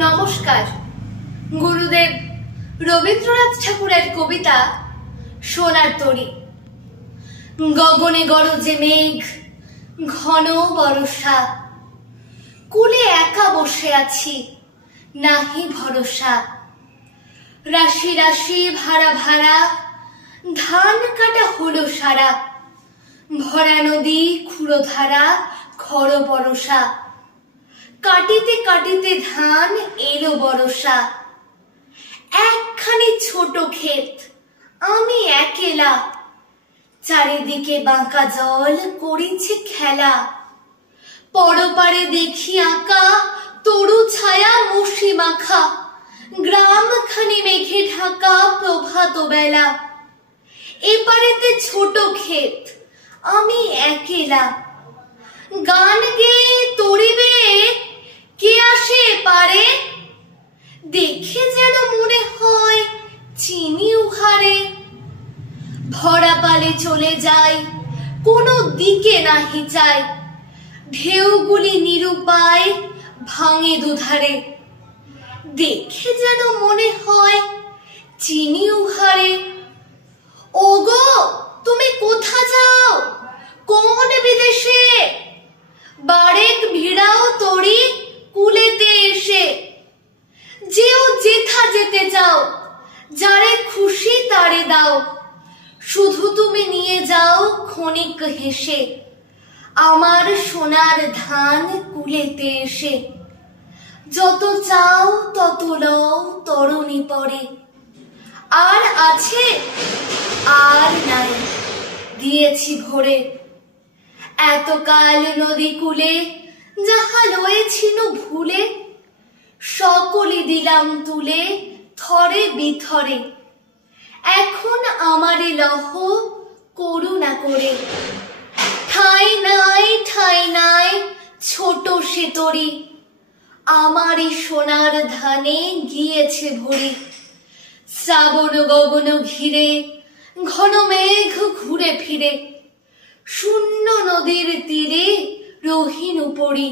নমস্কার। গুরুদেব রবীন্দ্রনাথ ঠাকুরের কবিতা সোনার তরী। গগনে গরজে মেঘ, ঘন বরষা, কুলে একা বসে আছি, নাহি ভরসা। রাশি রাশি ভাড়া ভাড়া, ধান কাটা হলো সারা, ভরা নদী ক্ষুরধারা, খর বরষা। কাটিতে কাটিতে ধান এলো বরষা। একখানি ছোট ক্ষেত, আমি একেলা, চারিদিকে বাঁকা জল করিছে খেলা। পরপারে দেখি আঁকা তরু ছায়া মশি মাখা, গ্রামখানি মেঘে ঢাকা প্রভাত বেলা। এপারেতে ছোট ক্ষেত, আমি একেলা, গান গেয়ে তরিবে কে আসে এপারে। দেখে যেন মনে হয় চিনি উহারে। ভরা পালে চলে যায়, কোনো দিকে নাহি চায়, ঢেউগুলি নিরুপায় ভাঙে দুধারে। দেখে যেন মনে হয় চিনি উহারে। ওগো তুমি কোথা যাও, কোন বিদেশে, বারেক ভিড়াও তরি কুলেতে এসে। যেও যেথা যেতে চাও, যারে খুশি তারে দাও, শুধু তুমি নিয়ে যাও ক্ষণিক হেসে, আমার সোনার ধান কুলেতে এসে। যত চাও তত লও তরণী পরে, আর আছে আর নাই দিয়েছি ভরে। এতকাল নদী কূলে যাহা লয়েছিল ভুলে, সকলই দিলাম তুলে থরে বিথরে। এখন আমারে লহ করুণা করে, ঠাঁই নাই ছোট সে তরি, আমারই সোনার ধানে গিয়েছে ভরি। শ্রাবণ গগন ঘিরে, ঘন মেঘ ঘুরে ফিরে, শূন্য নদীর তীরে রহিন উপরি।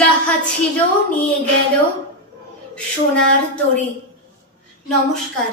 যাহা ছিল নিয়ে গেল সোনার তরী। নমস্কার।